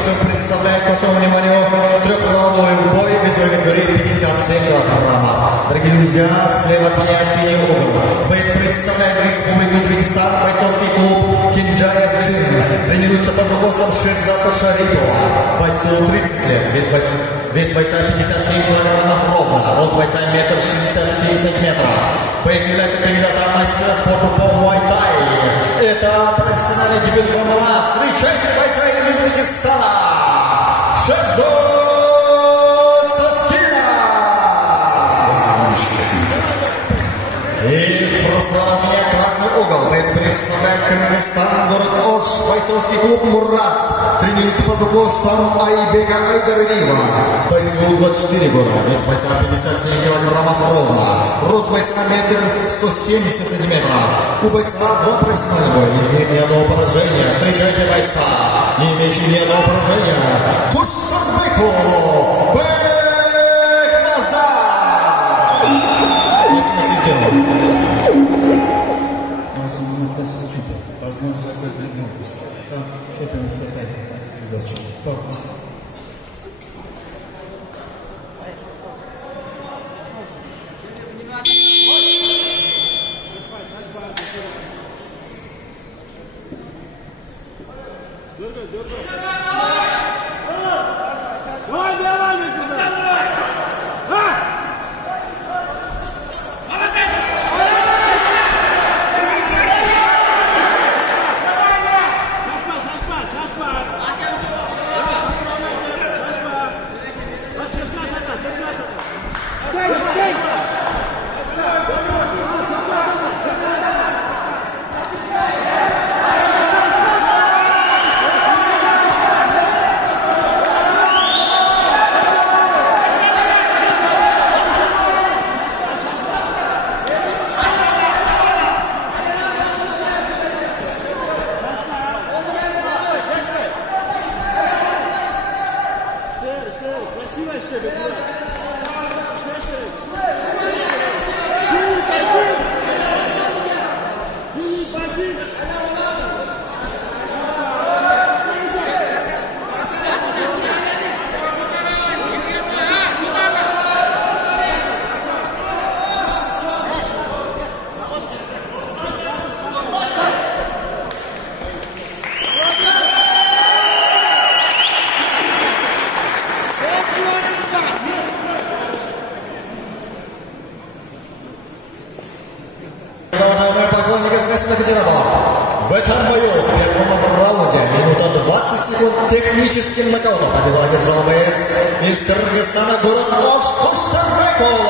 прошу представлять вашему вниманию трехраундовый бой весовой категории 57 килограммов. Дорогие друзья, слева от меня синий угол. Боец представляет Республику Узбекистан, бойцовский клуб Кинджаев-Чин. Тренируется под руководством Шерзата Шарипова. Бойцу 30 лет, вес бойца 57 килограммов ровно, рост бойца 1,67 сантиметров. Боец является кандидатом мастера спорта по муай-тай. Это профессиональный дебют в ММА. Встречайте бойца из Узбекистана Шерзат Саткина. И справа от меня красный угол. Боец представляет Кыргызстан, город Ош, бойцовский клуб Мурас. Тренируется под руководством Айбека Айдаралиева. Бойцу 24 года. Вес бойца 57 килограммов ровно. Рост бойца 1,170 сантиметров. У бойца 2 профессиональных боя. Из них ни одного поражения. Встречайте бойца, не имеющий ни одного поражения. Кустарбеков. Бэк назад. Бойц на сетке. Возможно, закрыть ребенка. Что-то не хватает. В этом бою в первом раунде минута 20 секунд техническим нокаутом победу одержал боец из Кыргызстана, город Ош, Кустарбеков.